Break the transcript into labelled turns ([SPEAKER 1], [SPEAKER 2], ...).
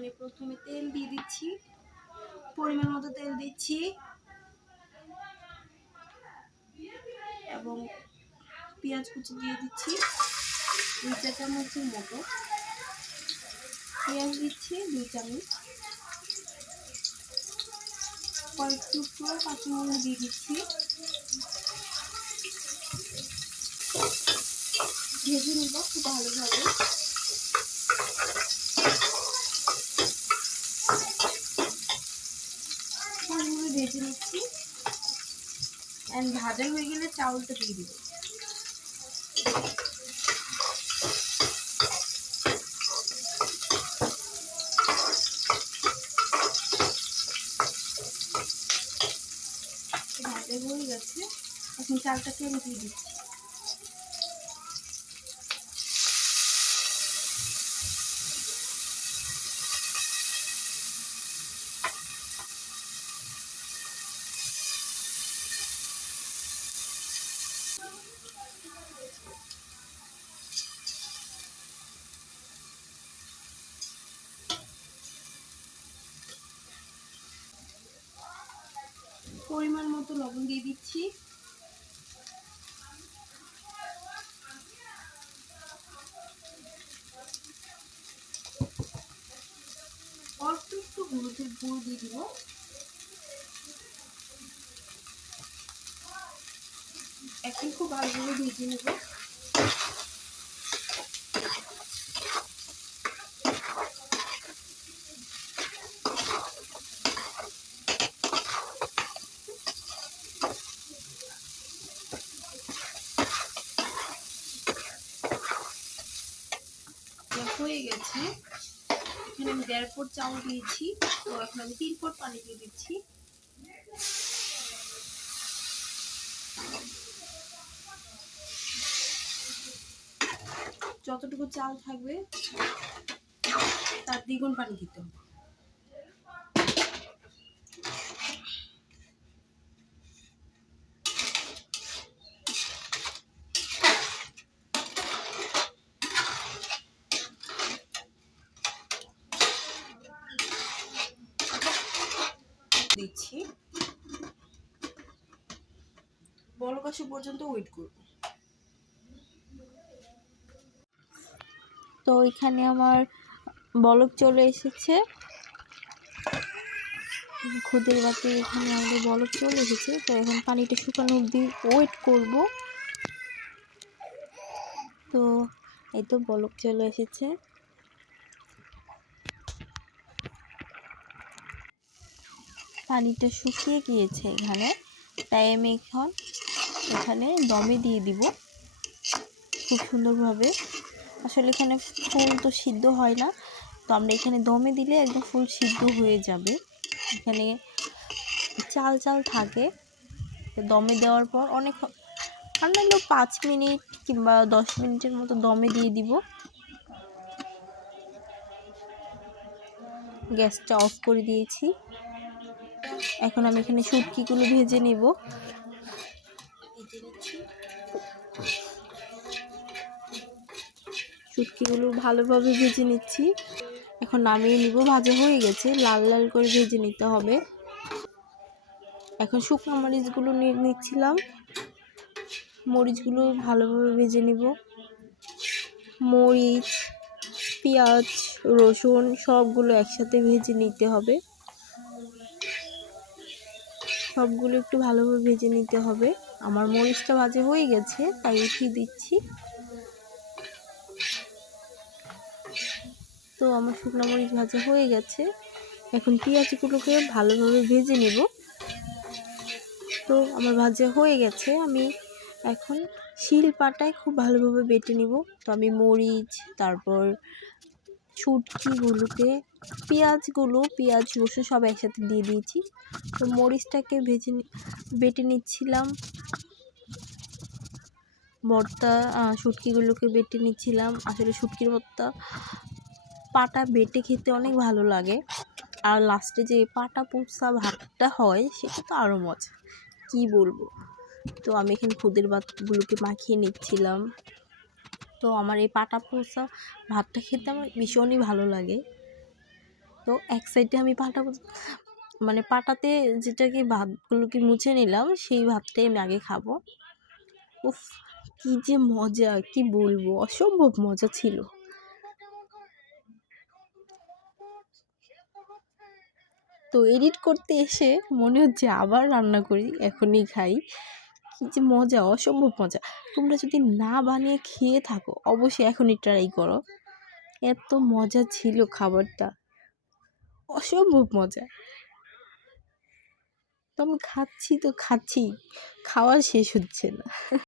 [SPEAKER 1] প্যানে প্রথমে তেল দিয়ে দিচ্ছি। পরিমাণ মতো তেল দিচ্ছি। এবং পেঁয়াজ কুচি দিয়ে দিচ্ছি। দুই চা চামচের মতো পেঁয়াজ দিচ্ছি, দুই চামচ। কয়েক টুকরো কাঁচামরিচ দিয়ে দিচ্ছি। ভেজে নিব খুব ভালোভাবে ভালোভাবে ভেজে নিচ্ছি। অ্যান্ড ভাজা হয়ে গেলে চাউলটা দিয়ে দিব। ভাজা হয়ে গেছে। এখন চালটাকে আমি দিয়ে দিচ্ছি। পরিমাণ মতো লবণ দিয়ে দিচ্ছি। অল্প একটু হলুদের গুঁড়ো দিয়ে দিব। খুব গেছে এখানে আমি দেড় পট চাউল দিয়েছি। তো এখন আমি তিন পট পানি দিয়ে দিচ্ছি। যতটুকু চাল থাকবে, তার দ্বিগুণ পানি দিতে হবে। দিচ্ছি। বলক আসা পর্যন্ত ওয়েট করব। তো এখানে আমার বলক চলে এসেছে। খুদের বাতি এখানে আমাদের বলক চলে এসেছে। তো এখন পানিটা শুকানো অবধি ওয়েট করব। তো এই তো বলক চলে এসেছে। পানিটা শুকিয়ে গিয়েছে এখানে। তাই আমি এখন এখানে দমে দিয়ে দিব। খুব সুন্দরভাবে। আসলে এখানে ফুল তো সিদ্ধ হয় না। তো আমরা এখানে দমে দিলে একদম ফুল সিদ্ধ হয়ে যাবে। এখানে চাল চাল থাকে। দমে দেওয়ার পর অনেক আর নাহলে পাঁচ মিনিট কিংবা দশ মিনিটের মতো দমে দিয়ে দিব। গ্যাসটা অফ করে দিয়েছি। এখন আমি এখানে শুটকিগুলো ভেজে নেব। শুটকিগুলো ভালোভাবে ভেজে নিচ্ছি। এখন নামিয়ে নিব, ভাজা হয়ে গেছে। লাল লাল করে ভেজে নিতে হবে। এখন শুকনো মরিচগুলো নিয়ে নিচ্ছিলাম। মরিচগুলো ভালোভাবে ভেজে নিব। মরিচ, পেঁয়াজ, রসুন সবগুলো একসাথে ভেজে নিতে হবে। সবগুলো একটু ভালোভাবে ভেজে নিতে হবে। আমার মরিচটা ভাজা হয়ে গেছে, তাই উঠিয়ে দিচ্ছি। তো আমার শুকনো মরিচ ভাজা হয়ে গেছে। এখন পেঁয়াজগুলোকে ভালোভাবে ভেজে নেব। তো আমার ভাজা হয়ে গেছে। আমি এখন শিল পাটায় খুব ভালোভাবে বেটে নিব। তো আমি মরিচ, তারপর ছুটকিগুলোকে পেঁয়াজগুলো, পেঁয়াজ, রসুন সব একসাথে দিয়ে দিয়েছি। তো মরিচটাকে ভেজে বেটে নিচ্ছিলাম। ভর্তা শুটকিগুলোকে বেটে নিচ্ছিলাম। আসলে শুটকির ভর্তা পাটা বেটে খেতে অনেক ভালো লাগে। আর লাস্টে যে পাটা পুষা ভাতটা হয়, সেটা তো আরও মজা। কী বলব? তো আমি এখানে খুদের ভাতগুলোকে মাখিয়ে নিচ্ছিলাম। তো আমার এই পাটা পোষা ভাতটা খেতে আমার ভীষণই ভালো লাগে। তো এক সাইডে আমি পাটা মানে পাটাতে যেটাকে ভাতগুলোকে মুছে নিলাম, সেই ভাতটাই আমি আগে খাব। উফ, কী যে মজা, কি বলব, অসম্ভব মজা ছিল। তো এডিট করতে এসে মনে হচ্ছে আবার রান্না করি, এখনই খাই। কী যে মজা, অসম্ভব মজা। তোমরা যদি না বানিয়ে খেয়ে থাকো, অবশ্যই এখনই ট্রাই করো। এত মজা ছিল খাবারটা। অসম্ভব মজা। তো আমি খাচ্ছি তো খাচ্ছি খাওয়া শেষ হচ্ছে না।